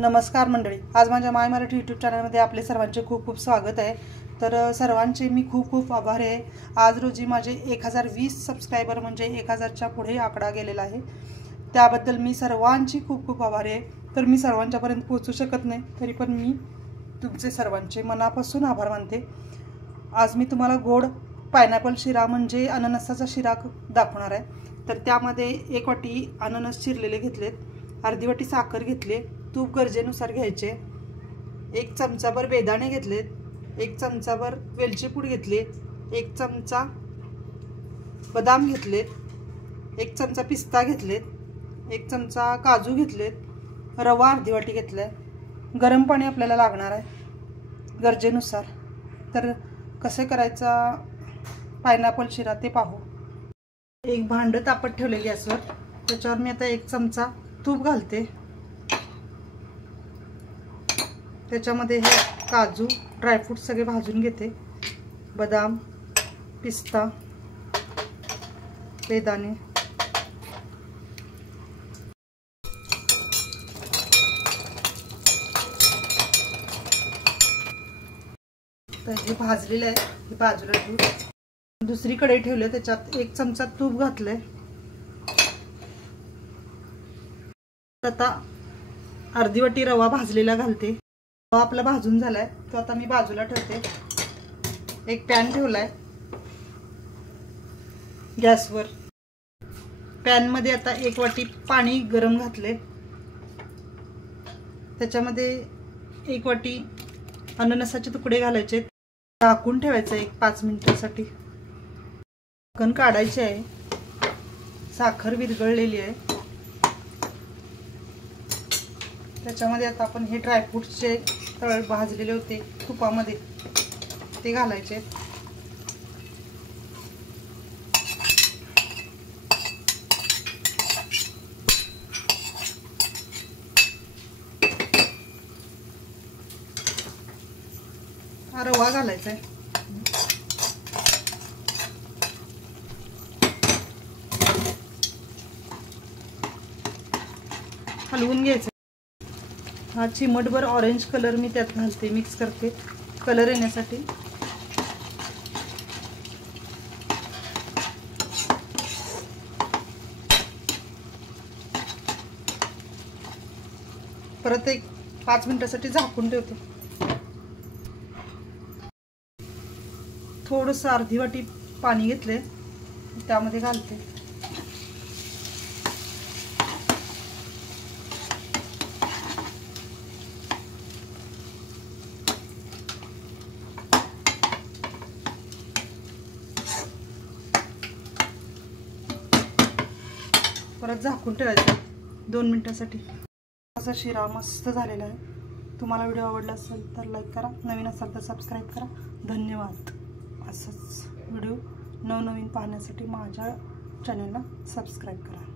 नमस्कार मंडळी, आज माझ्या माय मराठी यूट्यूब चॅनलमध्ये आपले सर्वांचे खूप खूप स्वागत आहे। तर सर्वांचे मी खूप खूप आभार आहे। आज रोजी माझे 1020 सबस्क्रायबर म्हणजे 1000च्या पुढे आकडा गेलेला आहे। त्याबद्दल मी सर्वांची खूप खूप आभारी आहे। तर मी सर्वांच्यापर्यंत पोहोचू शकत नाही, तरी पण मी तुमचे सर्वांचे मनापासून आभार मानते। आज मी तुम्हाला गोड पायनॅपल शिरा म्हणजे अननसाचा शिरा दाखवणार आहे। तर त्यामध्ये 1 वाटी अननस चिरलेले घेतलेत, अर्धी वाटी साखर घेतली, तूप गरजेनुसार घ्यायचे, 1 चमचाभर बेदाणे घेतलेत, 1 चमचाभर वेलची पूड घेतली, 1 चमचा बदाम घेतलेत, 1 चमचा पिस्ता घेतलेत, 1 चमचा काजू घेतलेत, रवा अर्धी वाटी घेतलाय, गरम पाणी आपल्याला लागणार आहे गरजेनुसार। तर कसे करायचा पायनॅपल शिरा ते पाहू। एक भांड तापत ठेवले गॅसवर, त्याच्यावर मी आता 1 चमचा तूप घालते। त्याच्यामध्ये हे काजू ड्रायफ्रूट सगळे भाजून घेते, बदाम, पिस्ता, बेदाणे। तर हे भाजलेलं आहे, हे बाजूला ठेवून दुसरी कढई ठेवली, त्याच्यात 1 चमचा तूप घातलंय। आता अर्धी वाटी रवा भाजलेला घालते। रवा आपला भाजून झालाय, तो आता मी बाजूला ठेवते। एक पॅन ठेवलाय गॅसवर, पॅन मध्ये आता 1 वाटी पाणी गरम घातले, त्याच्यामध्ये 1 वाटी अननसाचे तुकडे घालायचे, झाकून ठेवायचं 5 मिनिटांसाठी। झाकण काढायचे आहे, साखर विरघळलेली आहे। त्याच्यामध्ये आता आपण हे ड्रायफ्रूट्सचे तळ भाजलेले होते तुपामध्ये ते घालायचे। हा रवा घालायचा आहे, हलवून घ्यायचं। हा चिमटभर ऑरेंज कलर मी त्यात घालते, मिक्स करते कलर येण्यासाठी। परत 5 मिनिटांसाठी झाकून ठेवते। थोडंसं अर्धी वाटी पाणी घेतले, त्यामध्ये घालते। परत झाकून ठेवायचं 2 मिनिटांसाठी। असा शिरा मस्त झालेला आहे। तुम्हाला व्हिडिओ आवडला असेल तर लाईक करा, नवीन असाल तर सबस्क्राईब करा। धन्यवाद। असंच व्हिडिओ नवनवीन पाहण्यासाठी माझ्या चॅनलला सबस्क्राईब करा।